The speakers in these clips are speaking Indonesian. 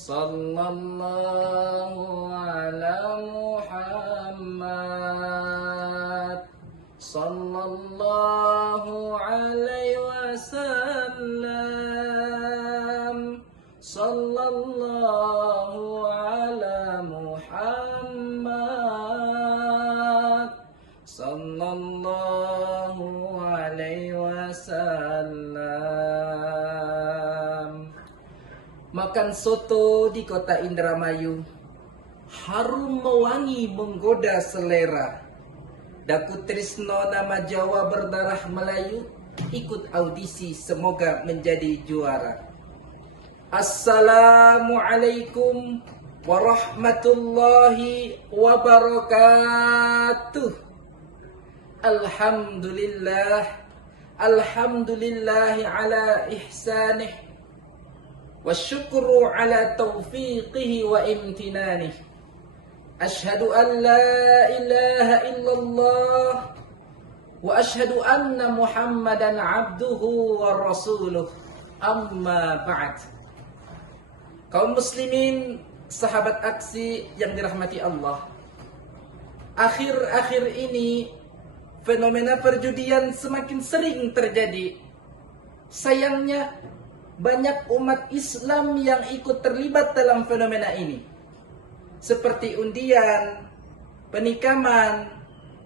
Sallallahu ala Muhammad. Sallallahu alaihi wasallam. Sallallahu ala Muhammad. Sallallahu alaihi wasallam. Makan soto di kota Indramayu, harum mewangi menggoda selera. Daku Trisno nama Jawa berdarah Melayu, ikut audisi semoga menjadi juara. Assalamualaikum warahmatullahi wabarakatuh. Alhamdulillahi ala ihsanih. Wasyukru ala taufiqihi wa imtinanih. Ashhadu an la ilaha illallah wa ashhadu anna Muhammadan abduhu wa rasuluh. Amma ba'd. Kaum muslimin, sahabat aksi yang dirahmati Allah. Akhir-akhir ini fenomena perjudian semakin sering terjadi. Sayangnya banyak umat Islam yang ikut terlibat dalam fenomena ini. Seperti undian, penikaman,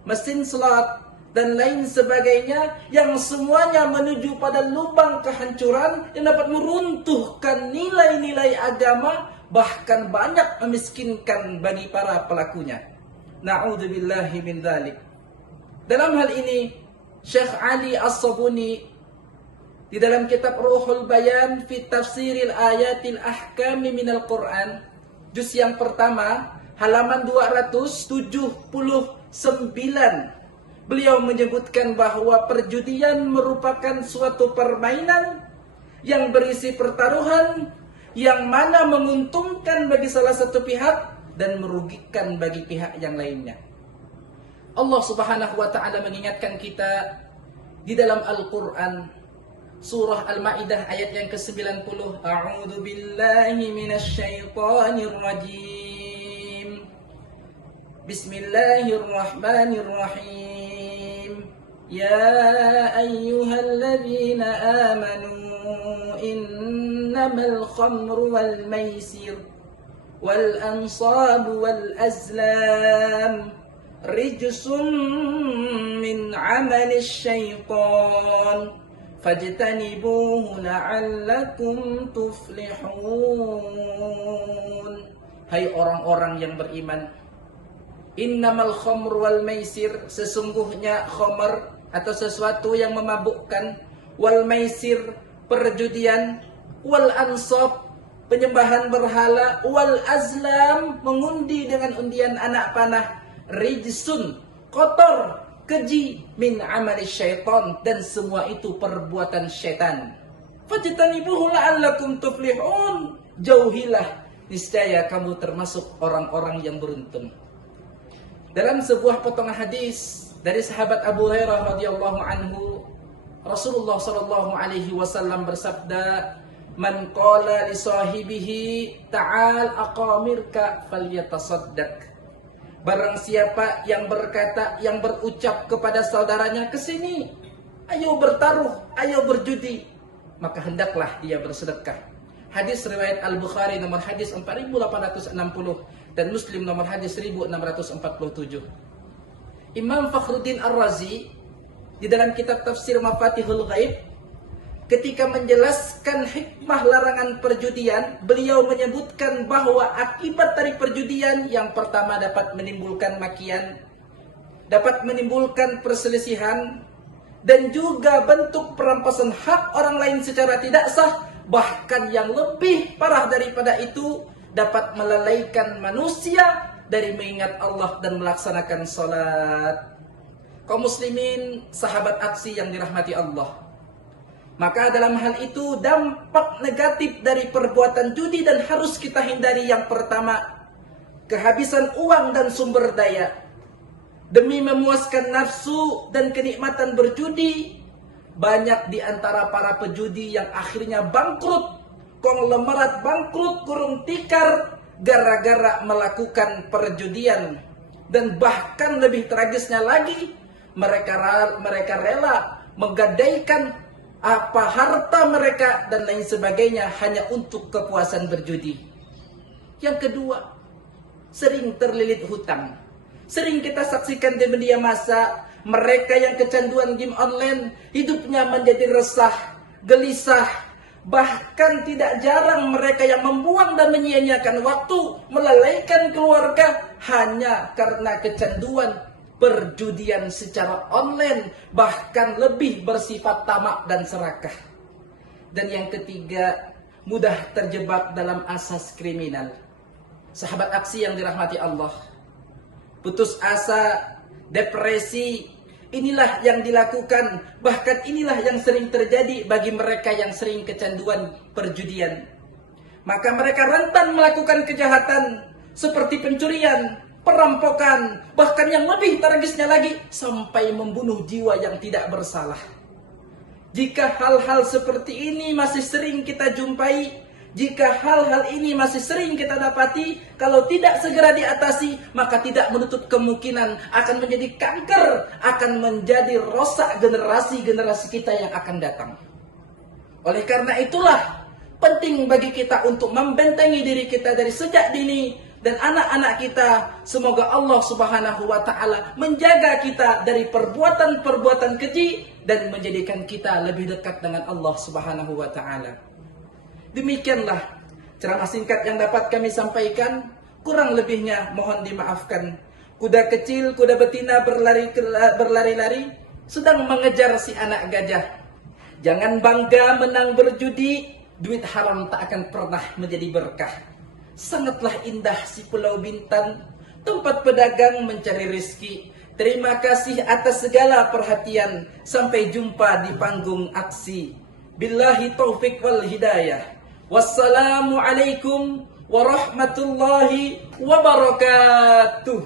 mesin slot, dan lain sebagainya yang semuanya menuju pada lubang kehancuran yang dapat meruntuhkan nilai-nilai agama, bahkan banyak memiskinkan bagi para pelakunya. Na'udzubillahi min dzalik. Dalam hal ini, Syekh Ali As-Sabuni di dalam kitab Ruhul Bayan fi Tafsiril Ayatil Ahkami Minal Quran, juz yang pertama, halaman 279, beliau menyebutkan bahwa perjudian merupakan suatu permainan yang berisi pertaruhan yang mana menguntungkan bagi salah satu pihak dan merugikan bagi pihak yang lainnya. Allah Subhanahu wa taala mengingatkan kita di dalam Al-Qur'an Surah Al-Ma'idah ayat yang ke-90. A'udzu billahi minasy syaithanir rajim. Bismillahirrahmanirrahim. Ya ayyuhalladzina amanu innamal khamru wal maisir wal ansabu wal azlam rijsun min 'amalis syaitan fajtanibuhu la'allakum tuflihun. Hai orang-orang yang beriman, innamal khamru wal maisir, sesungguhnya khamr atau sesuatu yang memabukkan, wal maisir perjudian, wal ansab penyembahan berhala, wal azlam mengundi dengan undian anak panah, rijsun kotor, keji, min amali syaitan, dan semua itu perbuatan syaitan. Fajtanibuhu la'allakum tuflihun, jauhilah, niscaya kamu termasuk orang-orang yang beruntung. Dalam sebuah potongan hadis dari sahabat Abu Hurairah radhiyallahu anhu, Rasulullah sallallahu alaihi wasallam bersabda, "Man qala li sahibihi ta'al aqamirka falyatasaddaq." Barang siapa yang berkata, yang berucap kepada saudaranya, "Kesini, ayo bertaruh, ayo berjudi," maka hendaklah dia bersedekah. Hadis riwayat Al-Bukhari nomor hadis 4860 dan Muslim nomor hadis 1647. Imam Fakhruddin Ar-Razi di dalam kitab tafsir Mafatihul Ghaib, ketika menjelaskan hikmah larangan perjudian, beliau menyebutkan bahwa akibat dari perjudian yang pertama dapat menimbulkan makian, dapat menimbulkan perselisihan, dan juga bentuk perampasan hak orang lain secara tidak sah. Bahkan yang lebih parah daripada itu, dapat melalaikan manusia dari mengingat Allah dan melaksanakan salat. Kaum muslimin, sahabat aksi yang dirahmati Allah, maka dalam hal itu dampak negatif dari perbuatan judi dan harus kita hindari. Yang pertama, kehabisan uang dan sumber daya demi memuaskan nafsu dan kenikmatan berjudi. Banyak di antara para pejudi yang akhirnya bangkrut, konglomerat bangkrut kurung tikar gara-gara melakukan perjudian. Dan bahkan lebih tragisnya lagi, mereka rela menggadaikan apa harta mereka dan lain sebagainya hanya untuk kepuasan berjudi. Yang kedua, sering terlilit hutang. Sering kita saksikan di media massa, mereka yang kecanduan game online, hidupnya menjadi resah, gelisah. Bahkan tidak jarang mereka yang membuang dan menyia-nyiakan waktu, melalaikan keluarga hanya karena kecanduan perjudian secara online, bahkan lebih bersifat tamak dan serakah. Dan yang ketiga, mudah terjebak dalam asas kriminal. Sahabat aksi yang dirahmati Allah, putus asa, depresi, inilah yang dilakukan, bahkan inilah yang sering terjadi bagi mereka yang sering kecanduan perjudian. Maka mereka rentan melakukan kejahatan seperti pencurian, perampokan, bahkan yang lebih tragisnya lagi, sampai membunuh jiwa yang tidak bersalah. Jika hal-hal seperti ini masih sering kita jumpai, jika hal-hal ini masih sering kita dapati, kalau tidak segera diatasi, maka tidak menutup kemungkinan akan menjadi kanker, akan menjadi rosak generasi-generasi kita yang akan datang. Oleh karena itulah, penting bagi kita untuk membentengi diri kita dari sejak dini, dan anak-anak kita, semoga Allah Subhanahu wa Ta'ala menjaga kita dari perbuatan-perbuatan keji dan menjadikan kita lebih dekat dengan Allah Subhanahu wa Ta'ala. Demikianlah ceramah singkat yang dapat kami sampaikan. Kurang lebihnya mohon dimaafkan. Kuda kecil, kuda betina berlari-lari sedang mengejar si anak gajah. Jangan bangga menang berjudi, duit haram tak akan pernah menjadi berkah. Sangatlah indah si Pulau Bintan, tempat pedagang mencari rezeki. Terima kasih atas segala perhatian. Sampai jumpa di panggung aksi. Billahi taufik wal hidayah. Wassalamualaikum warahmatullahi wabarakatuh.